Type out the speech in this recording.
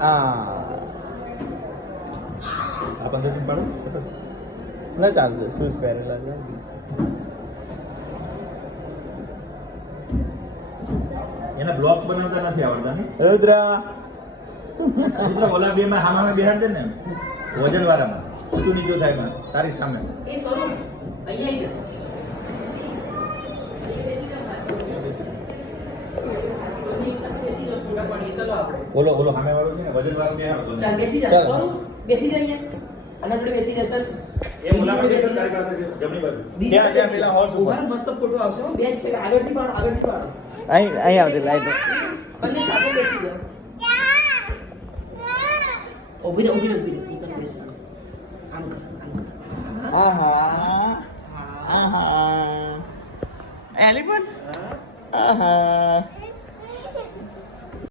આ 15 મિનિટ પાડો ના ચાલશે શૂઝ પહેરેલા છે એના બ્લોક્સ બનાવતા નથી આવડતા ને રુદ્ર ઓલા બે માં હામાં બેહાડ દે ને વજન વાળામાં ઊંચું નીચું થાય માં તારી સામે એ સોનું અહીંયા ચલો આપણે ઓલો સામે વાળો છે ને વજન વાળો બેહાડો ચાલ બેસી જા ચાલ. સોનું બેસી જા અહીંયા અને આપણે બેસી જા ચાલ એ મુલાકાત દેશો તારી પાસે છે, જમણી બાજુ ત્યાં પેલા હોર્સ ઉપર. ઉભા મસ્ત ફોટો આવશે હો બેન છે આગળથી પાડો અહીં આવતી લાઈટ બંને સાથે બેસી જાઓ ઊભી રહે તું તને બેસી આમ કર આહા એલિફન્ટ આહા